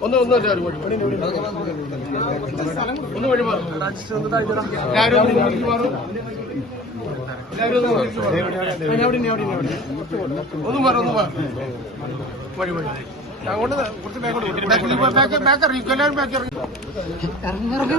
ഒന്ന് ഒന്ന് ഒന്ന് വഴി മാറും എല്ലാവരും ഒന്ന് മാറും ഒന്ന് മാറും ഒന്ന് മാറും വഴി വഴി അങ്ങോട്ട് കുറച്ച് ബാക്കോട്ട് ബാക്ക് ബാക്ക് ഇറങ്ങിക്കും എല്ലാവരും ബാക്ക് ഇറങ്ങി ഇറങ്ങി